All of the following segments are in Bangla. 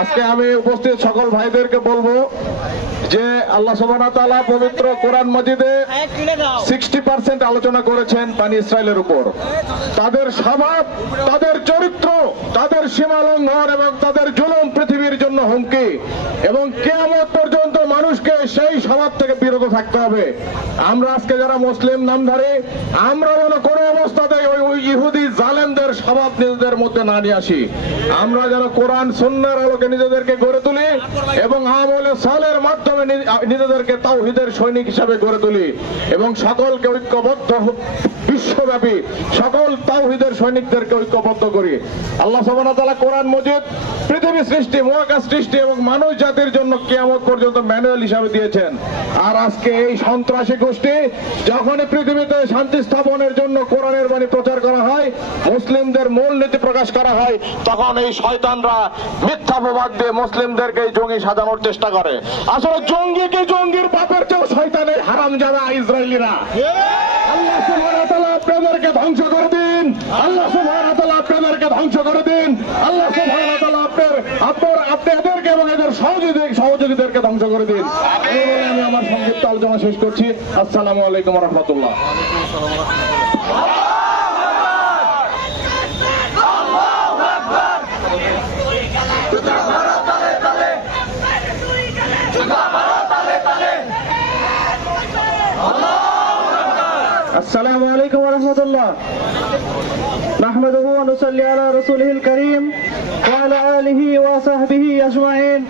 আজকে আমি উপস্থিত সকল ভাইদেরকে বলব যে আল্লাহ সোমানা পবিত্র কোরআন মজিদে সিক্সটি পার্সেন্ট আলোচনা করেছেন পানি ইসরায়েলের উপর। তাদের স্বভাব, তাদের চরিত্র, তাদের সীমা লঙ্ঘন এবং তাদের জুলুম পৃথিবীর জন্য হুমকি এবং কেমন পর্যন্ত মানুষকে সেই স্বভাব থেকে বিরত থাকতে হবে। আমরা আজকে যারা মুসলিম নামধারী, আমরা যেন কোনো অবস্থাতে ওই ইহুদি জালেমদের স্বভাব নিজেদের মধ্যে না নিয়ে আসি। আমরা যেন কোরআন, সুন্নার আলোকে নিজেদেরকে গড়ে তুলি এবং আমলে সালের মাধ্যমে নিজেদেরকে তাওহিদের সৈনিক হিসাবে গড়ে তুলি এবং সকলকে ঐক্যবদ্ধ বিশ্বব্যাপী সকল তাওহিদের সৈনিকদেরকে ঐক্যবদ্ধ করি। আল্লাহ সুবহানাহু কোরআন, মজিদ, পৃথিবী সৃষ্টি, মহাকাশ সৃষ্টি এবং মানুষ জাতির জন্য কিয়ামত পর্যন্ত ম্যানুয়াল হিসাবে দিয়েছেন। আর আজকে এই সন্ত্রাসী গোষ্ঠী যখনই পৃথিবীতে শান্তি স্থাপনের জন্য কোরআনের বাণী প্রচার করা হয়, মুসলিমদের মূল নীতি প্রকাশ করা হয়, তখন এই শয়তানরা মিথ্যা প্রবাদ দিয়ে মুসলিমদেরকে এই জঙ্গি সাজানোর চেষ্টা করে। আসলে জঙ্গিকে জঙ্গির বাপের চেয়েও শয়তানের হারাম যারা ইসরায়েলিরা। ধ্বংস করে দিন। আল্লাহ ধ্বংস করে দিন। আল্লাহ এবং এদের সহযোগী সহযোগীদেরকে ধ্বংস করে দিন। আমি আমার সংক্ষিপ্ত আলোচনা শেষ করছি। আসসালামু আলাইকুম রাহমাতুল্লাহ। السلام عليكم ورحمة الله. نحمده ونصلي على رسوله الكريم وعلى آله وصحبه أجمعين.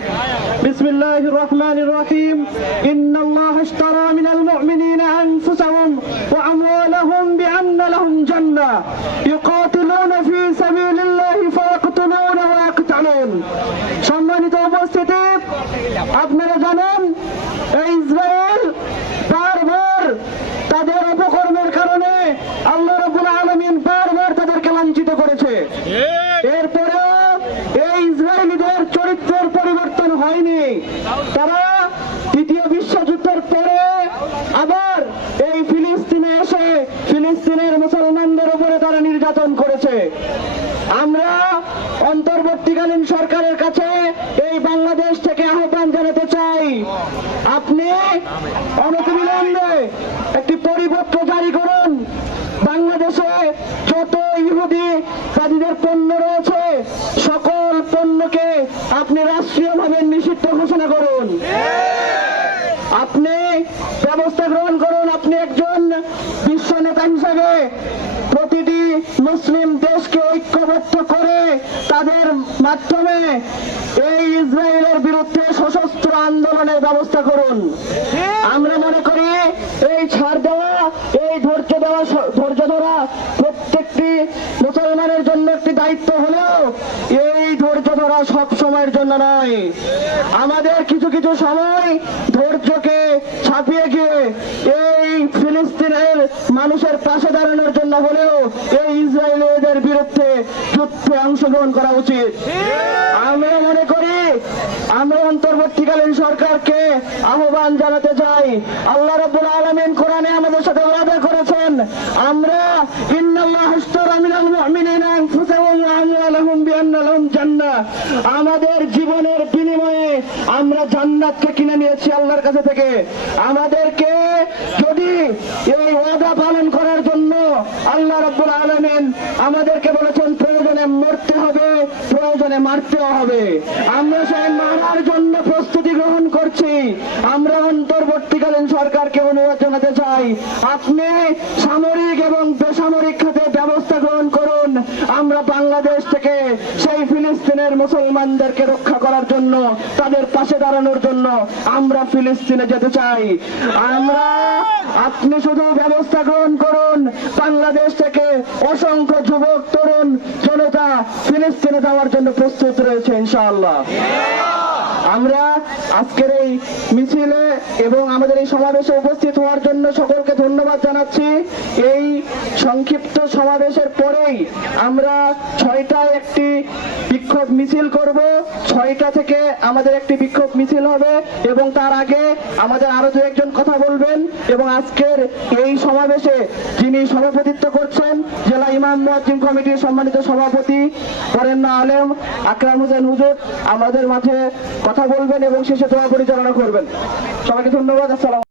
بسم الله الرحمن الرحيم. إن الله اشترى من المؤمنين أنفسهم وأموالهم بأن لهم جنة. يقاتلون আপনি অনতিবিলম্বে একটি পরিপত্র জারি করুন। বাংলাদেশে যত ইহুদি কাজীদের পণ্য রয়েছে, সকল পণ্যকে আপনি রাষ্ট্রীয়ভাবে নিষিদ্ধ ঘোষণা করুন। আপনি ব্যবস্থা গ্রহণ করুন, আপনি একজন বিশ্ব নেতা হিসেবে প্রতিটি মুসলিম দেশকে ঐক্যবদ্ধ করে তাদের মাধ্যমে এই ইসরায়েলের বিরুদ্ধে সশস্ত্র আন্দোলনের ব্যবস্থা করুন। আমরা মনে করি এই ছাড় দেওয়া, এই ধৈর্য দেওয়া ধৈর্য ধরা প্রত্যেকটি মুসলমানের জন্য একটি দায়িত্ব হলেও এই ধৈর্য ধরা সব সময়ের জন্য নয়। আমাদের কিছু কিছু সময় ধৈর্যকে ছাপিয়ে গিয়ে ফিলিস্তিনের মানুষের পাশে দাঁড়ানোর জন্য হলেও এই ইসরায়েলিদের বিরুদ্ধে যুদ্ধে অংশগ্রহণ করা উচিত। আমরা মনে করি আমরা অন্তর্বর্তীকালীন সরকারকে আহ্বান জানাতে চাই। আল্লাহ রব্বুল আলমিন কোরআনে আমাদের সাথে ওয়াদা করেছেন, আমরা আমাদের জীবনের বিনিময়ে আমরা জান্নাতকে কিনে নিয়েছি আল্লাহর কাছে থেকে। আমাদেরকে যদি এই ওয়াদা পালন করার জন্য আল্লাহ রাব্বুল আলামিন আমাদেরকে বলেছেন প্রয়োজনে মরতে হবে প্রয়োজনে মারতেও হবে। আমরা সেই মারার জন্য প্রস্তুতি গ্রহণ করছি। আমরা অন্তর্বর্তীকালীন সরকারকে অনুরোধ জানাতে চাই, আপনি সামরিক এবং বেসামরিক খাতে ব্যবস্থা গ্রহণ করুন। আমরা বাংলাদেশ থেকে সেই ফিলিস্তিনের মুসলমানদেরকে রক্ষা করার জন্য, তাদের পাশে দাঁড়ানোর জন্য আমরা ফিলিস্তিনে যেতে চাই। আমরা আপনি শুধু ব্যবস্থা গ্রহণ করুন, বাংলাদেশ থেকে অসংখ্য যুবক, তরুণ, জনতা ফিলিস্তিনে যাওয়ার জন্য প্রস্তুত রয়েছে, ইনশাআল্লাহ। আমরা আজকের এই মিছিলে এবং আমাদের এই সমাবেশে উপস্থিত হওয়ার জন্য সকলকে ধন্যবাদ জানাচ্ছি। এই সংক্ষিপ্ত সমাবেশের পরেই আমরা ছয়টায় একটি বিক্ষোভ মিছিল করব। ছয়টা থেকে আমাদের একটি বিক্ষোভ মিছিল হবে এবং তার আগে আমাদের আরও দু একজন কথা বলবেন এবং আজকের এই সমাবেশে যিনি সভাপতিত্ব করছেন, জেলা ইমাম মুয়াজ্জিম কমিটির সম্মানিত সভাপতি পরেন্না আলেম আকরাম হোসেন হুজুর, আমাদের মাঝে কথা বলবেন এবং শেষে দোয়া পরিচালনা করবেন। সবাইকে ধন্যবাদ আসসালাম